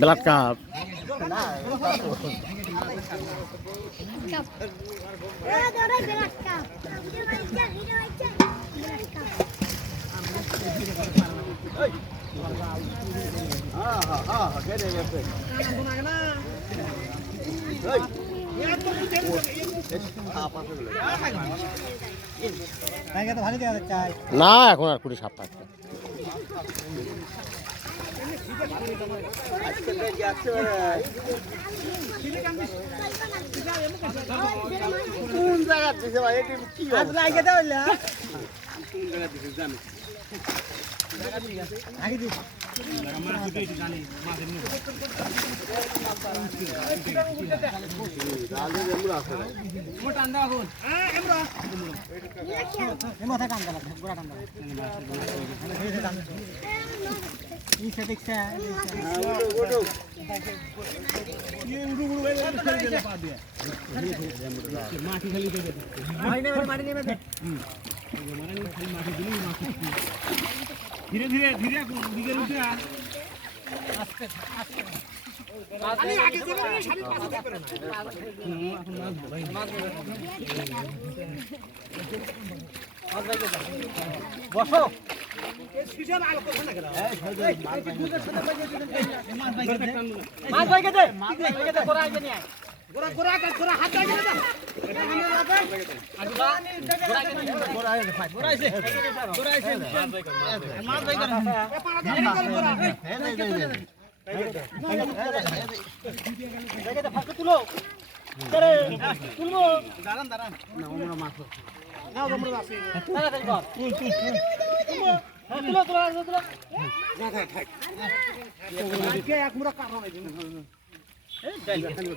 Blood carp না এখন আর কুড়ি সাপ থাকবে কোন জায়গা দিছে ভাই এটি কি আজ লাগে দাও না কোন জায়গা দিছে জানো জায়গা ঠিক আছে আগে দি মা দুটো এসে জানি মা দেন নি রাজে এমরা আছে মো টান্ডা এখন এমরা এমরা টান্ডা লাগে গোড়া টান্ডা এই সে দেখছে ওটো ये उड़ू उड़ू वाले खेल दे पा दिया माटी खाली दे दे माटी नहीं में दे हमारा नहीं खाली माटी दिली माटी धीरे धीरे धीरे धीरे उठे आस्ते आस्ते खाली आगे चले नहीं शादी पास दे करे ना बसो सीजन आलो को ना करा मार भाई के दे गोरा आगे नहीं आए गोरा गोरा का गोरा हाथ आगे ना बेटा हमें लाते गोरा आगे फाइट गोरा ऐसे मार भाई कर ए पाड़ा दे गोरा देखो फाक तुलो करे तुलो दारान दारान ना हमरा मारो ना हमरा आसी दारा दे कर तुलो तुलो तुलो ना थाक के एक मुरा कारो নাই দিন এই ডাল খালি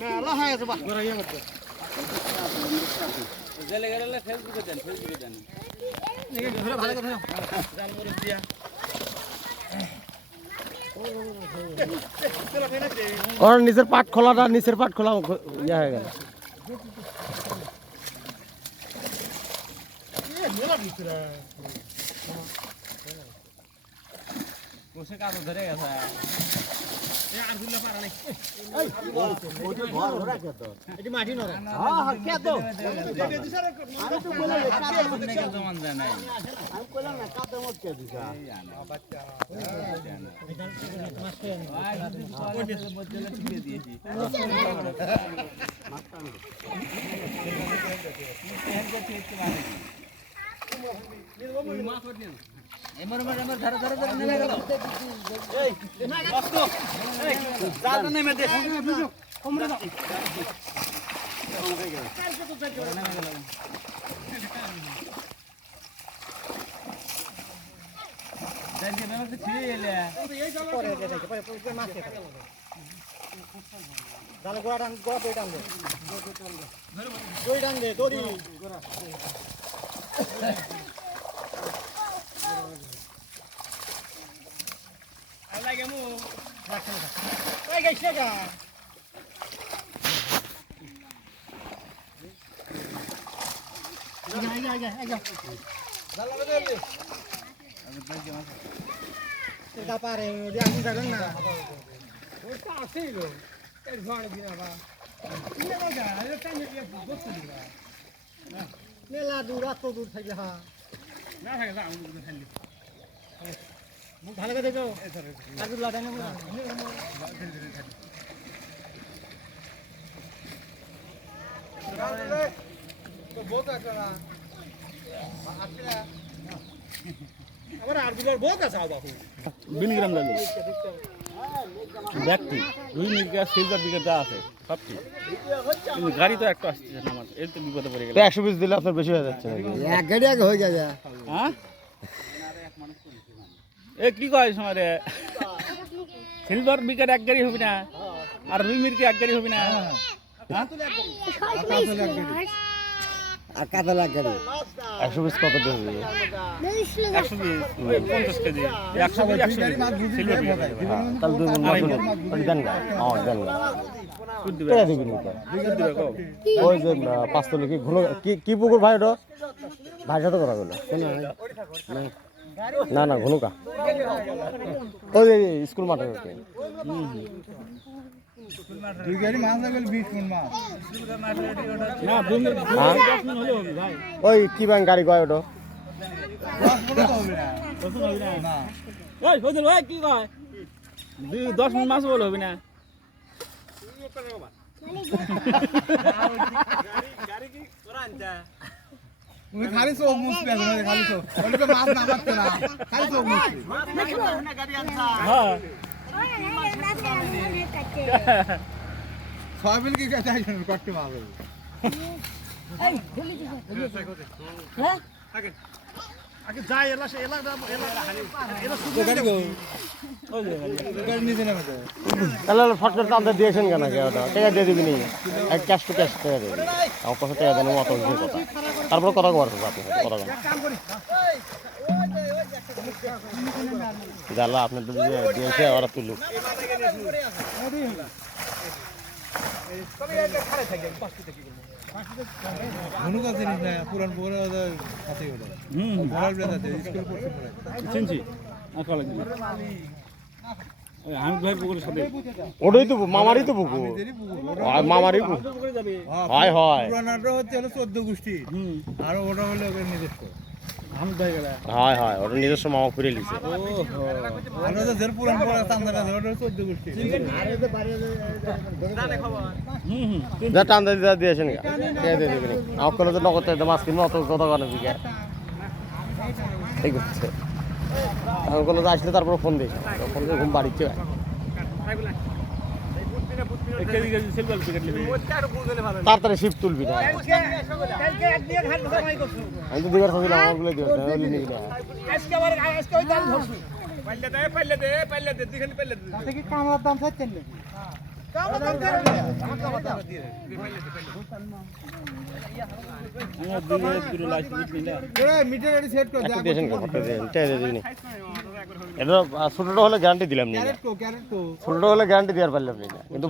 না আল্লাহ হয় আছে বা গোরা ইয়া করতে জেলে গেলে ফেসবুকে দেন এই ঘরে ভালো কথা জাল মরে দিয়া और निचर पाट खोला था निचर पाट खोला यह है ये मेरा दूसरा कोसे का तो धरेगा सा ये आरजुला पारा नहीं ओ तो घर हो रहा क्या तो ये माटी न रहा हां क्या तो अरे तू बोला का करने का जमान जाना है हम बोला ना का तो मत कर दिया बच्चा बच्चे छिपे दिए जी एमर धर धर धर नहीं लगा ए बस तो ए ज्यादा नहीं मैं दे कमरे दो देन के मैं से छिए ले परे दे दे परे मार के जाल गोड़ा डांग गोड़ा पे डांग दे गोई डांग दे दोरी गोड़ा I like a move. Like a sugar. I go. Kita pare, dia ni dah lena. Kita asing lo. Terjual di mana? Ini apa? Ada tanya dia bos tu dia. Ni lah dua tu dua saja. Nah, saya tak mahu berhenti. मुंह ढाल के देखो आज लाटा ने तो बहुत अच्छा ना अच्छा हमारा आर्जुलर बहुत अच्छा बाबू बिनग्राम लालो ব্যক্তি দুই মিনিট সিলভার বিকেটটা আছে সবটি কিন্তু গাড়ি তো একটা আসছে না আমার এই তো বিপদে পড়ে গেল 120 দিলে আপনার বেশি হয়ে যাচ্ছে এক গাড়ি আগে হয়ে যায় হ্যাঁ এ কি কয় সময় রে সিলভার বিকেট এক গাড়ি হবে না আর রুই মির্কি এক গাড়ি হবে না আর কাতলা এক গাড়ি 100 পিস কত দেবে 100 পিস 50 কেজি 100 পিস 100 সিলভার তাহলে দুই মন মাছ হলো দেন না দেন না টাকা দিবি না ওই যে পাঁচতলি কি ঘুনো কি পুকুর ভাই ওটা ভাই সাথে কথা বলো না না ঘুনুকা ওই যে স্কুল মাঠে দুই গাড়ি মাছ লাগবে 20 মণ মাছ না 10 মণ হলো ভাই ওই কি ব্যাংক গাড়ি কয় ওটা 10 মণ তো হবে না 10 মণ হবে না না ওই ফজল ভাই কি কয় 10 মণ মাছ বলে হবে না গাড়ি কি করান যা তুমি খালি চোখ মুছবে না খালি চোখ ওটা তো মাছ নামাচ্ছে না খালি চোখ মুছবে হ্যাঁ সয়াবিন কি চাই করতে পারবে আগে যাই এলা গাড়ি গো গাড়ি নিচে নামে তাহলে ফটকট টানতে দিয়েছেন কেন কে ওটা টাকা দিয়ে দিবি নি এক ক্যাশ টু ক্যাশ টাকা দেবে আমার কাছে টাকা দেন অত কিছু কথা তারপর কথা বলতে আপনি কথা বলেন জালা আপনি তো দিয়েছে ওরা তুলুক ধনুকা জিনিস না পুরান বড় হাতে ওটা বড় বেলাতে স্কুল পড়তে পড়ে চিনছি আঁকা লাগবে ওই আমি ভাই পুকুরের সাথে ওটাই তো মামারই তো পুকুর মামারই পুকুর পুকুরে যাবে হয় হয় পুরানাটা হচ্ছে হলো 14 গোষ্ঠী আর ওটা হলো ওদের নিজস্ব আমি ভাই গেলা হয় হয় ওটা নিজস্ব মামা করে লিছে আর ওদের যে পুরান বড় চান্দা আছে ওটা 14 গোষ্ঠী যা টান্দা দিয়েছেন কে দিয়ে দিবেন আমার কলে তো নগদ চাইতে মাছ কিনবো অত কথা কানে দিকে ঠিক আছে আমার কলে তো আসলে তারপর ফোন দিয়েছে ফোন দিয়ে ঘুম বাড়িচ্ছে তাড়াতাড়ি শিফট তুলবি না আমি তো দিবার থাকলে আমারগুলো কামড়ার দাম চাচ্ছেন মিটার সেট করে এটা ছোটটা হলে গ্যারান্টি দিলাম না ছোটটা হলে গ্যারান্টি দেওয়ার পারলাম না কিন্তু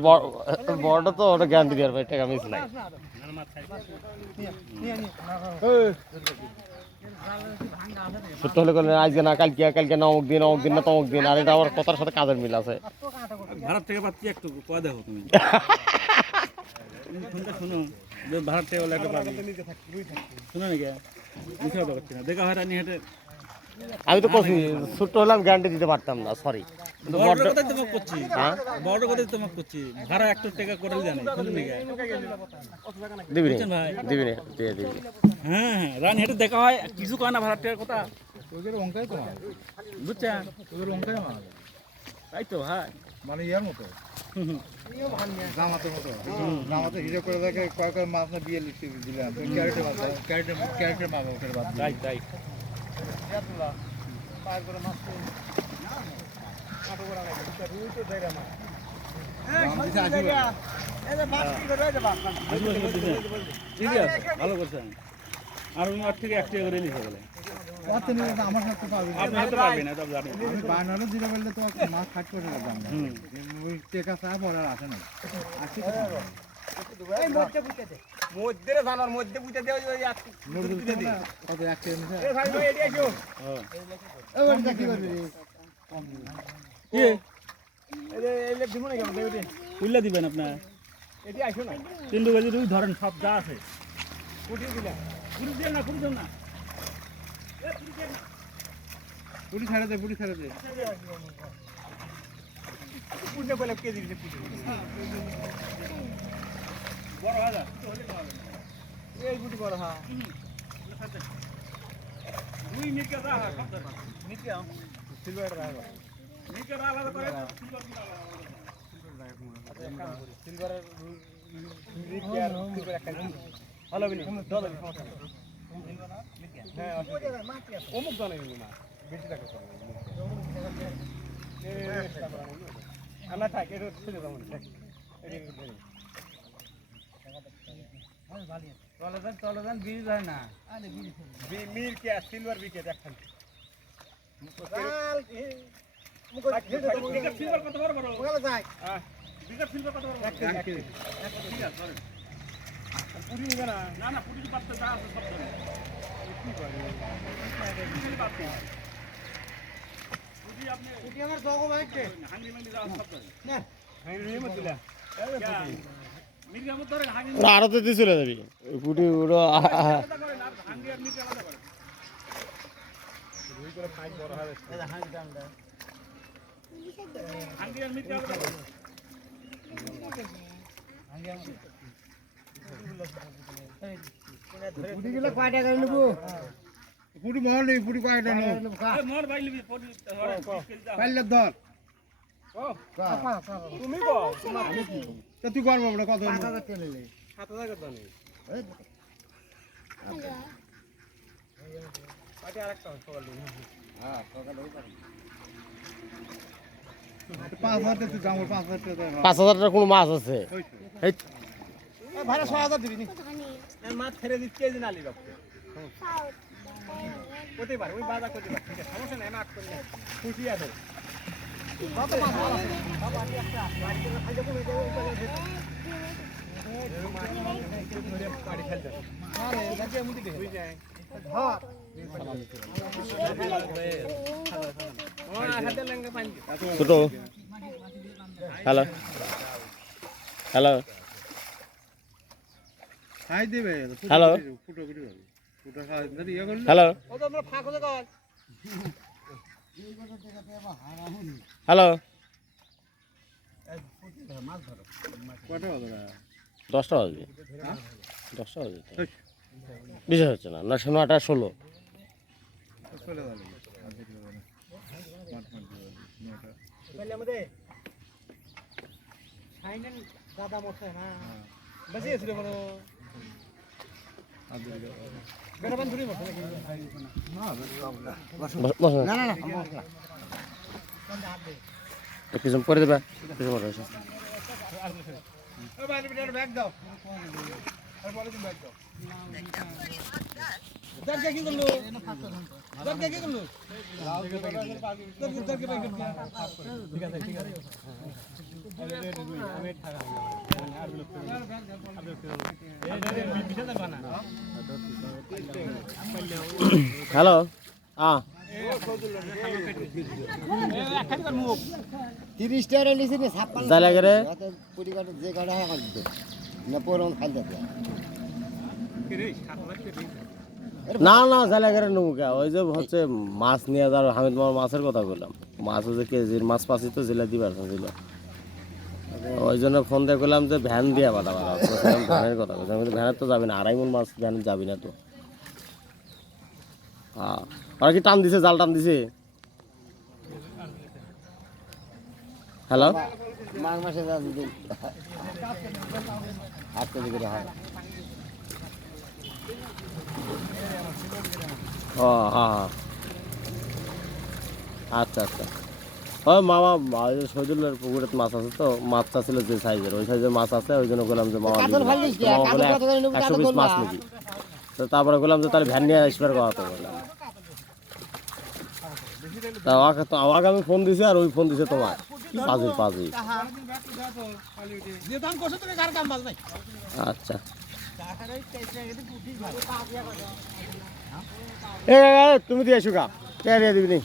বড়টা তো ওটা গ্যারান্টি দেওয়ার পারি টাকা মিস নাই ছোট্ট হলে আজকে না কালকে না অমুক দিন না তমুক দিন আর এটা আমার কথার সাথে কাজের মিল আছে ভারত থেকে পাচ্ছি একটু কয়া দেখো তুমি ফোনটা শোনো ভারত থেকে বলে একটা পাবে শোনো নাকি মিথ্যা কথা করছি না দেখা হয় রানি হেঁটে আমি তো কছি ছোট্ট হলে আমি গ্যারান্টি দিতে পারতাম না সরি কিন্তু বড় কথাই তোমাকে করছি বড় কথাই তোমাকে করছি ভাড়া 1 টাকা করে জানি শুনুন নাকি দিবি বুঝছেন ভাই দিবি দিয়ে দিবি হ্যাঁ রানি হেঁটে দেখা হয় কিছু কয় না ভাড়া টাকার কথা ওদের অঙ্কাই তো বুঝছেন ওদের অঙ্কাই মাল তাই তো ভাই মানে ইয়ার মতো জামাতের মতো জামাতে হিসাব করে দেখে কয় মাছ না বিয়ে লিখতে দিলাম ক্যারেটের মাছ ক্যারেটের মাছ ওদের বাদ তাই তাই ভালো করছেন আর উনি 8 থেকে 1 টাকা করে নিতে বলে আমার সাথে পাবে আপনি হতে পারবেন না তো জানি আমি বানানো দিলে বললে তো মাছ খাট করে দাম ওই টেকা চা পড়ার আসে না আসে মধ্যে জানার মধ্যে বুঝতে দেও কত 1 টাকা নিছে এ ভাই ভাই এডি আসো ওই ওটা কি করবি কি এলে দিমু না কেন দেউতে উল্লা দিবেন আপনি এডি আসো না 3 কেজি রুই ধরেন সব যা আছে কুটি দিলা কুটি দেন না কুটি দেন না পুরি ছাড়া দে পুরি ছাড়া দে পুটি বলে কেজি দিতে পুটি বড় হাজা এই গুটি বড় হ্যাঁ দুই মিনিট দা হ্যাঁ কত মিনিট আও সিলভার রাখো মিনিট আলাদা করে সিলভারের রিপেয়ার সিলভার একটা ভালো বিনি দাও সমস্যা হ্যাঁ অমুক জানাই না বেশি টাকা করে আমরা থাকে এটা ছেড়ে দাও চলে যান বিড়ি যায় না মির কে সিলভার বিকেট একখান সিলভার কত বড় বড় ওখানে যায় বিকেট সিলভার কত বড় ঠিক আছে ধরেন পুরি নিবে না না না পুরি পাঁচটা যা আছে সব ধরে কি করে পুরি আপনি পুরি আমার জগো বাইতে হাঙ্গি মাঙ্গি যা সব ধরে না হাঙ্গি নিয়ে মত দিলা মির গামত ধরে হাঙ্গি ওরা আরতে দিয়ে চলে যাবি ওই পুটি ওরা হাঙ্গি আর মির আলাদা করে দুই করে ফাইট বড় হবে এটা হাঙ্গি টান্ডা হাঙ্গি আর মির আলাদা করে হাঙ্গি আর পুরি গুলো কয় টাকা নেব পুরি মহল নেই পুরি কয়টা নেই মোর ভাই লিবি পুরি পাইলে ধর তুমি কো তা তুই করবো বড় কত 5000 চলে লে 7000 কত নেই পাটি আরেকটা সকাল দিন হ্যাঁ সকাল ওই পারি 5000 তুই দাম 5000 টাকা 5,000 টাকার কোনো মাছ আছে এই ভাড়া 6000 দিবি নি মাছ ছেড়ে দিচ্ছি এই দিন আলি বাপ কোথায় পারে ওই বাজার কোথায় পারে ঠিক আছে সমস্যা নাই মাছ করলে খুশি আছে কত মাছ আছে বাবা আমি একটা বাড়ি করে খাই যাবো এই বাড়ি খেলতে আরে লাগে মুদি দে হই যায় ধর ছোট হ্যালো হ্যালো খাই দেবে হ্যালো ফুটো ফুটো ফুটো খাই যদি ইয়া করলে হ্যালো ও তো আমরা ফাঁক হতে কর হ্যালো কয়টা হবে 10টা বাজবে 10টা বাজবে বিষয় হচ্ছে না 9:08 16 চলে গেল पहले मध्ये फाइनल दादा मोठा आहे ना बस येस रे बरो गडबड थोडी मोठा ना ना ना কিছু করে দেবা কিছু করে আছে ओ बाली बिटर बैग दाও আর বলে দিন ব্যাগ দাও দর কে কি করলো দর কে কি করলো দর কে ব্যাগ দাও ঠিক আছে ঠিক আছে আমি ঠাড়া আর লোক এই বিশাল বানা হ্যালো হ্যাঁ 30 টাকা লিখে নে 56 যা লাগে রে পুরি কাটা যে কাটা হয় কাটতে না পরম খাই দিতে কি রে 7 কে দিন না না যা লাগে রে নৌকা ওই যে হচ্ছে মাছ নিয়ে যাওয়ার হামিদ মামার মাছের কথা বললাম মাছ হচ্ছে কেজির মাছ পাচ্ছি তো জেলা দিবার ছিল ওই জন্য ফোন দিয়ে করলাম যে ভ্যান দিয়ে বাধা ভ্যানের কথা বলছি আমি ভ্যানের তো যাবি না 2.5 মণ মাছ ভ্যান যাবি না তো হ্যাঁ ওরা কি টান দিছে জাল টান দিছে হ্যালো মাঘ মাসে যা দিন হাত কেজি করে হয় ও হ্যাঁ আচ্ছা আচ্ছা ওই মামা শহীদুল্লাহর পুকুরে মাছ আছে তো মাছটা ছিল যে সাইজের ওই সাইজের মাছ আছে ওই জন্য বললাম যে মামা কাতল ফালিস কি মামা বলে কাতল কত করে নেব 100 পিস মাছ নাকি তো তারপরে বললাম যে তাহলে ভ্যান নিয়ে আসবার কথা তো বললাম তা আমাকে আমি ফোন দিছি আর ওই ফোন দিছে তোমার পাঁচই যে দাম করছ তুমি কার কাম বাজ নাই আচ্ছা তুমি দিয়ে আসো গা কে দিয়ে দিবি নি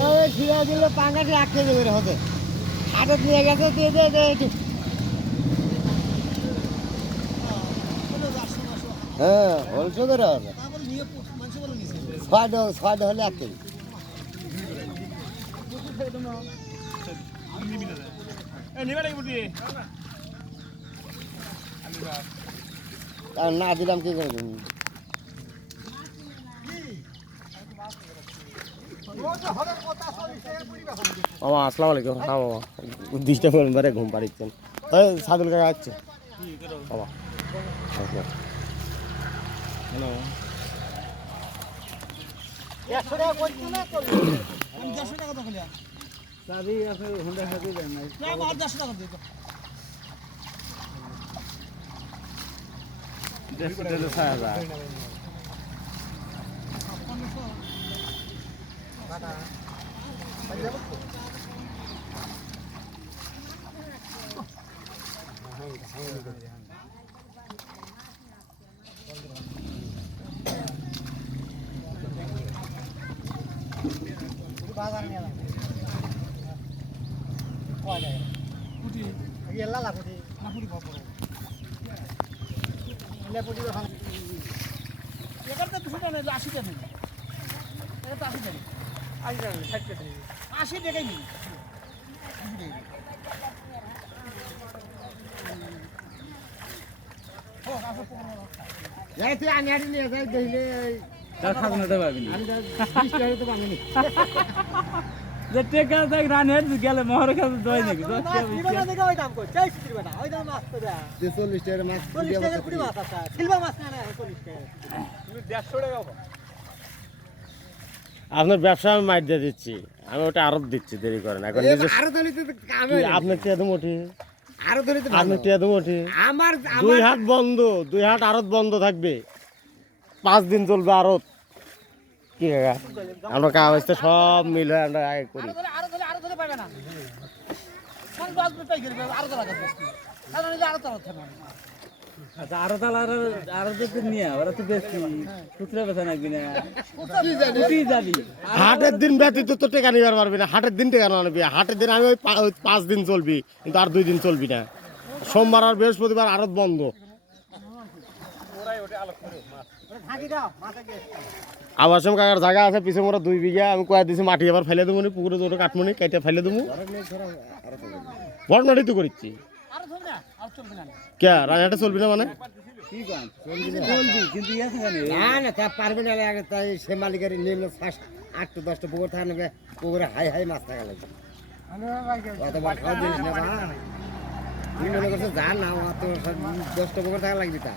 ওই ছিয়া দিল পাঙ্গাটি 1 কেজি করে হবে হাটত নিয়ে গেছে দিয়ে দে দে একটু হ্যাঁ হোলসেল করে হবে ছয় হলে 1 কেজি এ নিবে নাকি বুটি আর না দিলাম কি করে তুমি মামা আসসালামু আলাইকুম হ্যাঁ মামা 20টা ফোন বারে ঘুম পাড়িচ্ছেন এই সাদুল কাকা আসছে বাবা হ্যালো চাবি আছে হুন্ডা হাতে দেন নাই তুই আনি আনি নিয়ে যাই দেখলে তার খাজনাটা পাবি না আমি 20 টাকা তো পাবো না যে টেকা দেখ রানের গেলে মহর কাছে দই নাকি 10 টাকা 20 টাকা যে 40 টাকার মাছ 40 টাকার পুরি মাছ আছে সিলভার মাছ না 40 টাকা তুমি 150 টাকা পাবো আপনার ব্যবসা আমি মাইট দিয়ে দিচ্ছি আমি ওটা আরো দিচ্ছি দেরি করেন এখন আরো দলিতে কামে আপনি টিয়া দেবো ওঠি আরো দলিতে আপনি টিয়া দেবো ওঠি আমার দুই হাট বন্ধ দুই হাট আরত বন্ধ থাকবে 5 দিন চলবে আরত কি কাকা আমরা কাগজটা সব মিল হয়ে আমরা আগে করি আরো ধরে পাবে না কোন বাস পাই গেল আরো ধরা কাছে কারণ এই আরো ধরা থাকে আচ্ছা আরো তাহলে আরো দেখতে নিয়ে ওরা তো বেশি খুচরা বেচা নাকি না কি যাবি হাটের দিন ব্যতীত তো টেকা নিবার পারবি না হাটের দিন টেকা আনবি হাটের দিন আমি ওই 5 দিন চলবি কিন্তু আর 2 দিন চলবি না সোমবার আর বৃহস্পতিবার আরত বন্ধ আবাসম কাকার জায়গা আছে পিছে মোরা 2 বিঘা আমি কয়া দিছি মাটি আবার ফেলে দেবো নি পুকুরে দুটো কাটমনি কেটে ফেলে দেবো বড় তো করিচ্ছি আরো ধরে না আর চলবে না কে রাজাটা চলবি না মানে কি গান চলবি কিন্তু ইয়া থাকে না না তা পারবে না আগে তাই সে মালিকের নিম্ন 8-10টা পুকুর থাকবে পুকুরে হাই হাই মাছ থাকা লাগবে অত বড় খাওয়া জিনিস না তুমি মনে করছো যা না অত 10টা পুকুর থাকা লাগবে তা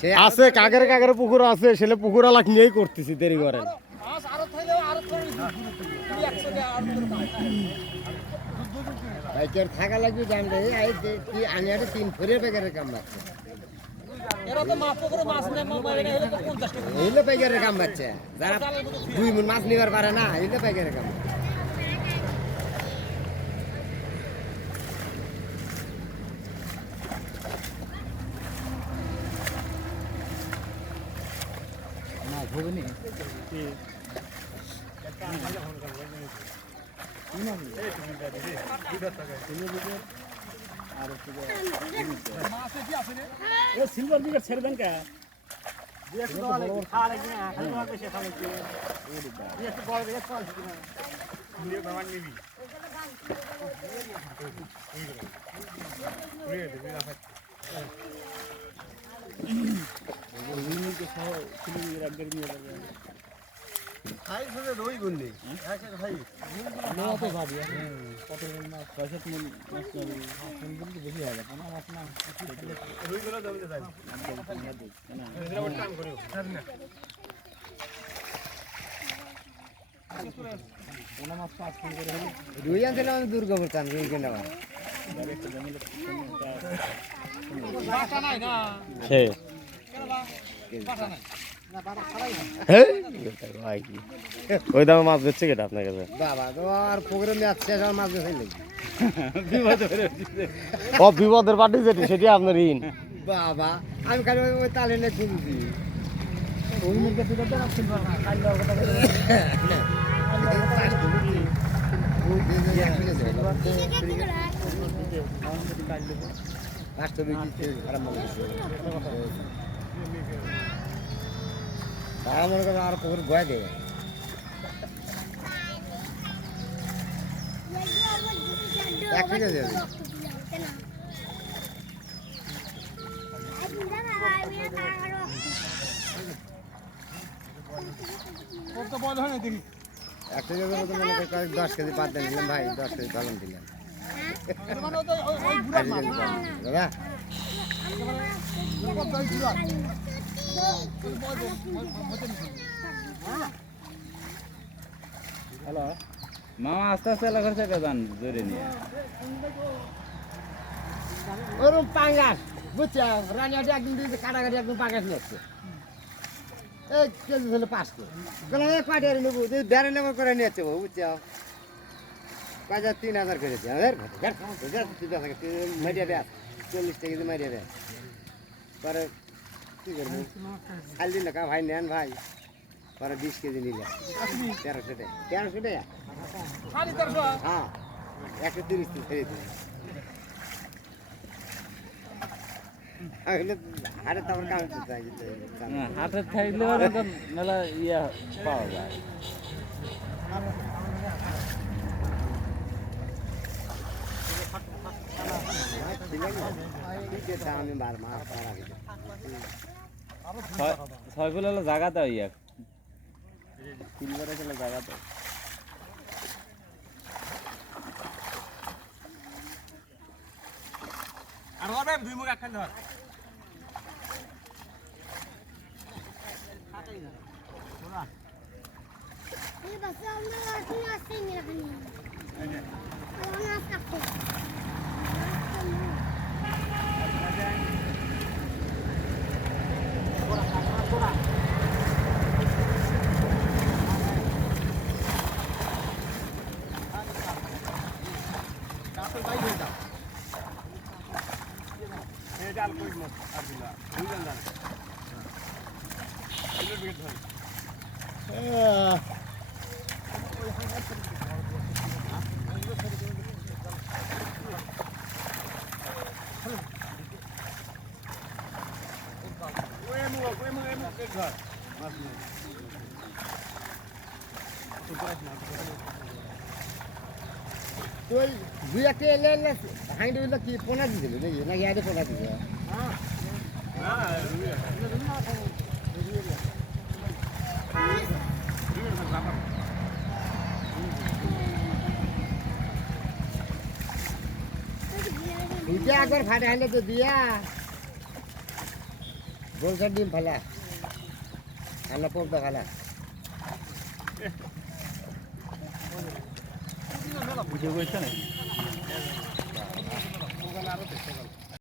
সে আছে কাকের কাকের পুকুর আছে সেলে পুকুর আলাক নিয়েই করতেছি দেরি করেন মাছ আরো থাকলে আরো তুমি 100 টাকা আর বাইকের থাকা লাগবে জানলে এই কি আনি আর 3 ফেরে বেকারের কাম লাগছে এরা তো মাছ পুকুরে মাছ নেই মোবাইলে হলে তো 50 টাকা হইলে বেকারের কাম বাচ্চা যারা 2 মণ মাছ নিবার পারে না হইলে বেকারের কাম না ভুবনি সিলভার বিকেট ছেড়বেন কা রুই আনছিলাম দুর্গাপুর কাম রুই কেনা সে হ্যাঁ ওই দামে মাছ বেচছে কেটা আপনার কাছে বাবা তো আর পুকুরে মাছ শেষ আর মাছ বেশি লাগবে ও বিপদের পার্টি যেটি সেটি আপনার ঋণ বাবা আমি খালি ওই তালে নিয়ে খুঁজছি ওই মুখে তো তো রাখছেন বাবা কাল দাও কথা মনে করো আর পুকুর গয়া দেবে এক মিনিট দেবে একটা জায়গায় 10 কেজি পাত দিলাম ভাই 10 কেজি পালন দিলাম দাদা হ্যালো মামা আস্তে আস্তে এলাকার থেকে যান জোরে নিয়ে ওরকম পাঙ্গাস বুঝছো রানিয়াটি একদিন দিয়েছে কাটাকাটি একদম পাঙ্গাস নিচ্ছে এই কেজি ছিল 5 কেজি গেলাম এই পাটিয়ারি নেবো দেড় নেবো করে নিয়েছে ও বুঝছো 3,000 করেছে মারিয়া ব্যাস 40 টাকা মারিয়া ব্যাস পরে কি করবো খাল দিন না ভাই নেন ভাই পরে 20 কেজি নিলে 1300 টাকা 1300 টাকা হ্যাঁ 130 ছেড়ে দিন হাটে তো আমার কাম চাই হাতে থাকলে মেলা ইয়া পাওয়া যায় আমি বার মাছ পাওয়া ছয়গুলো হলো জায়গা দাও ইয়া তিনবারে গেলে জায়গা দাও আর হবে 2 মুখ একখান ধর ini bahasa Allah ini asing ya kan ini kalau nasak tuh তুই দুই একটা এলে এলে হাইন্ডে এলে কি পোনা দিছিল নাকি নাকি আগে পোনা দিছিল দুইটা একবার ফাটে হাইলে তো দিয়া বলসার ডিম ফেলা আল্লাহ পড়তে ফেলা কিছু কইছ না